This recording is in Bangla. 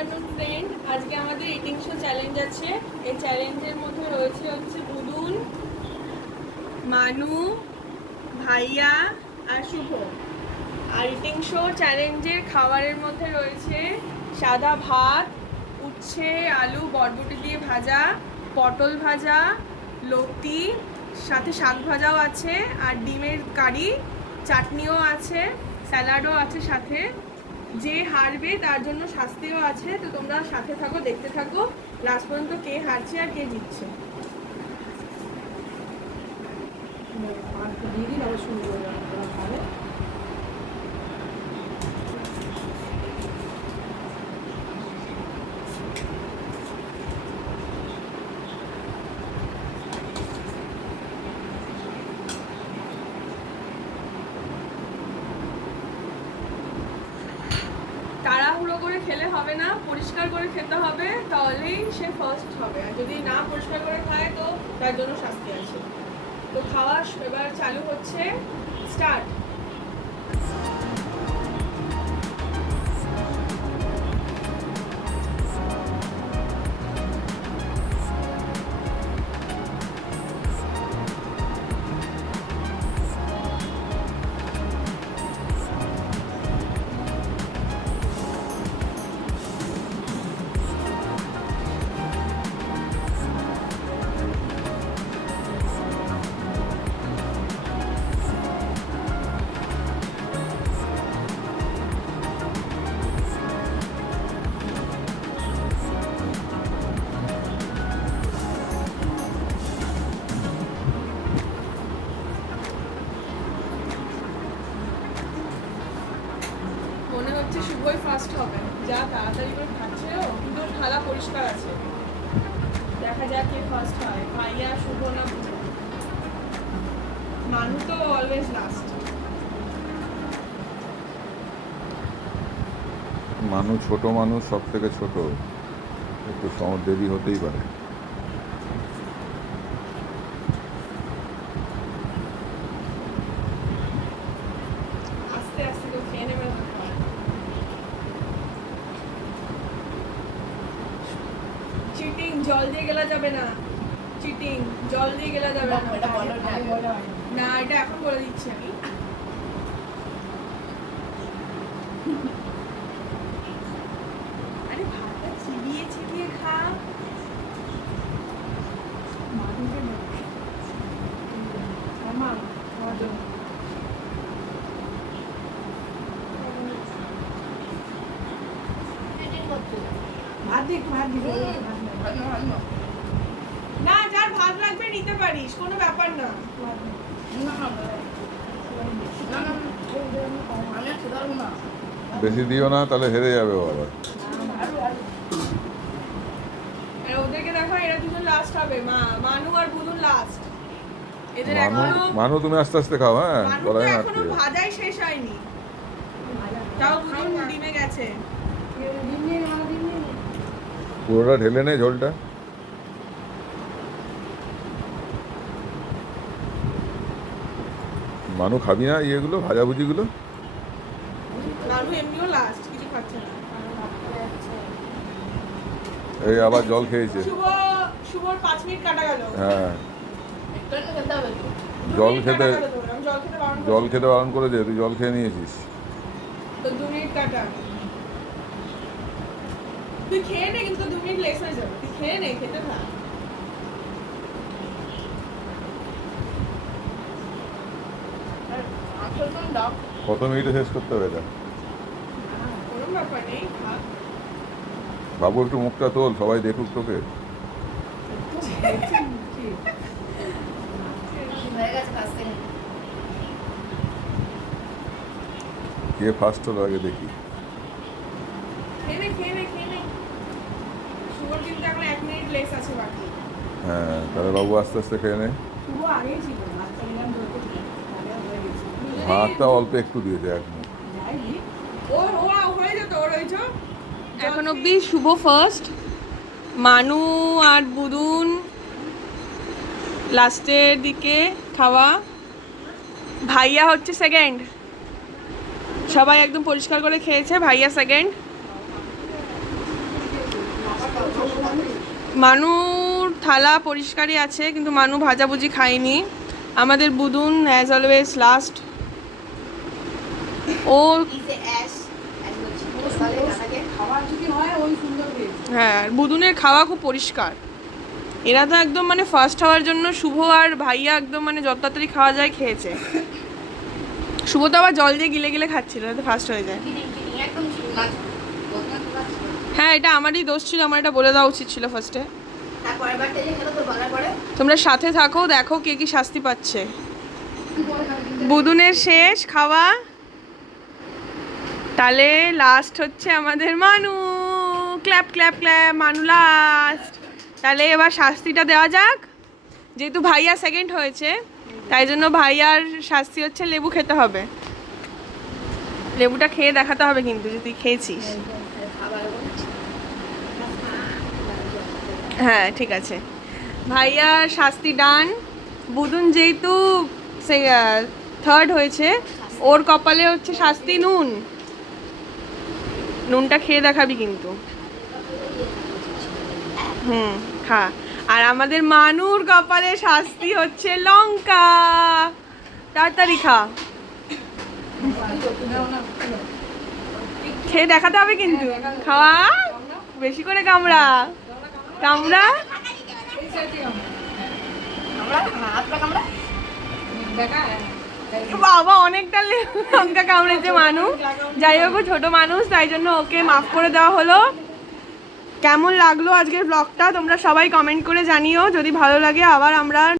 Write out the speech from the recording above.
আফটারনুন ফ্রেন্ড, আজকে আমাদের ইটিং শো চ্যালেঞ্জ আছে। এই চ্যালেঞ্জের মধ্যে রয়েছে বুদুন, মানু, ভাইয়া আর শুভ। আর ইটিং শো চ্যালেঞ্জের খাবারের মধ্যে রয়েছে সাদা ভাত, উচ্ছে আলু বরবটি দিয়ে ভাজা, পটল ভাজা, লতি, সাথে শাক ভাজাও আছে, আর ডিমের কারি, চাটনিও আছে, স্যালাডও আছে সাথে। যে হারবে তার জন্য শাস্তিও আছে। তো তোমরা সাথে থাকো, দেখতে থাকো লাস্ট পর্যন্ত কে হারছে আর কে জিতছে। তাড়াহুড়ো করে খেলে হবে না, পরিষ্কার করে খেতে হবে, তাহলেই সে ফার্স্ট হবে। আর যদি না পরিষ্কার করে খায় তো তার জন্য শাস্তি আছে। তো খাওয়া এবার চালু হচ্ছে, স্টার্ট। মনে হচ্ছে শুভই ফার্স্ট হবে। যা তাড়াতাড়ি করে খাচ্ছে ও, কিন্তু থালা পরিষ্কার আছে। দেখা যাক কে ফার্স্ট হয়, ভাইয়া, শুভ না বুধু। মানু তো অলওয়েজ লাস্ট। মানুষ ছোট মানুষ, সব থেকে ছোট, একটু দেরি হতেই পারে। আস্তে আস্তে তো খেয়ে নেবে। চিটিং, জল দিয়ে গেলা যাবে না। চিটিং, জল দিয়ে গেলা যাবে না। না, এটা এখন বলে দিচ্ছি আমি। আরে ভাতটা চিবিয়ে চিবিয়ে খা। না, যার ভাত লাগবে নিতে পারিস, কোনো ব্যাপার না। বেশি দিও না, তাহলে হেরে যাবে ও আবার। ওদেরকে দেখো, এরা দুজন লাস্ট হবে। মানু আর বুদুন লাস্ট। এদের মানু তুমি আস্তে আস্তে খাও, হ্যাঁ, বলা যায় না। এখনো ভাজাই শেষ হয়নি, তাও বুদুন ডিমে গেছে। পুরোটা ঢেলে নে ঝোলটা। মানু খাবি না ইয়েগুলো, ভাজাভুজিগুলো? মানু এমনিও লাস্ট, কিছু খাচ্ছে না। এই আবার জল খেয়েছে। শুভর 5 মিনিট কাটা গেল। হ্যাঁ, জল খেতে বারণ করে দে, তুই জল খেয়ে নিয়েছিস তো 2 মিনিট কাটা। তুই খেয়ে নে, কিন্তু 2 মিনিট লেস হয়ে যাবে। তুই খেয়ে নে, খেতে থাক। কত মিনিটে শেষ করতে হবে এটা? কোনো ব্যাপার নেই, থাক। বাবু একটু মুখটা তোল, সবাই দেখুক তোকে। কে ফার্স্ট হলো আগে দেখি। খেয়ে নে, খেয়ে নে, খেয়ে নে। শুভর কিন্তু এখন 1 মিনিট লেস আছে বাকি। হ্যাঁ, তাহলে বাবু আস্তে আস্তে খেয়ে নে। শুভ আগেই ছিল, বাচ্চা নিলাম ধরতে ছিল, তাহলে হয়ে গেছে। ভাতটা অল্প একটু দিয়েছে, এক মুখ। হয়ে যেত ওর। এখন অব্দি শুভ ফার্স্ট, মানু আর বুদুন লাস্টের দিকে খাওয়া, ভাইয়া হচ্ছে সেকেন্ড। সবাই একদম পরিষ্কার করে খেয়েছে, ভাইয়া সেকেন্ড। মানুর থালা পরিষ্কারই আছে, কিন্তু মানু ভাজাভুজি খায়নি। আমাদের বুদুন অ্যাজ অলওয়েজ লাস্ট। ও হ্যাঁ, বুদুনের খাওয়া খুব পরিষ্কার। এরা তো একদম মানে ফার্স্ট হওয়ার জন্য শুভ আর ভাইয়া একদম মানে যত তাড়াতাড়ি খাওয়া যায় খেয়েছে। শুভ তো আবার জল দিয়ে গিলে গিলে খাচ্ছিল, যাতে ফার্স্ট হয়ে যায়। হ্যাঁ, এটা আমারই দোষ ছিল, আমার এটা বলে দেওয়া উচিত ছিল ফার্স্টে। তোমরা সাথে থাকো, দেখো কে কি শাস্তি পাচ্ছে। বুদুনের শেষ খাওয়া, তাহলে লাস্ট হচ্ছে আমাদের মানু। ক্ল্যাপ ক্ল্যাপ ক্ল্যাপ, মানু লাস্ট। তাহলে এবার শাস্তিটা দেওয়া যাক। যেহেতু ভাইয়া সেকেন্ড হয়েছে, তাই জন্য ভাইয়ার শাস্তি হচ্ছে লেবু খেতে হবে। লেবুটা খেয়ে দেখাতে হবে কিন্তু, যে তুই খেয়েছিস। হ্যাঁ ঠিক আছে, ভাইয়ার শাস্তি ডান। বুদুন যেহেতু সে থার্ড হয়েছে, ওর কপালে হচ্ছে শাস্তি নুন। নুনটা খেয়ে দেখাবি কিন্তু। খা। আর আমাদের মানুর কপালে শাস্তি হচ্ছে লঙ্কা। তাড়াতাড়ি খা, খেয়ে দেখাতে হবে কিন্তু। খাওয়া বেশি করে, কামড়া কামড়া। বাবা অনেকটা লঙ্কা কামড়েছে মানু। যাই হোক, ও ছোট মানুষ, তাই জন্য ওকে মাফ করে দেওয়া হলো। কেমন লাগলো আজকের ব্লগটা তোমরা সবাই কমেন্ট করে জানিও। যদি ভালো লাগে আবার আমরা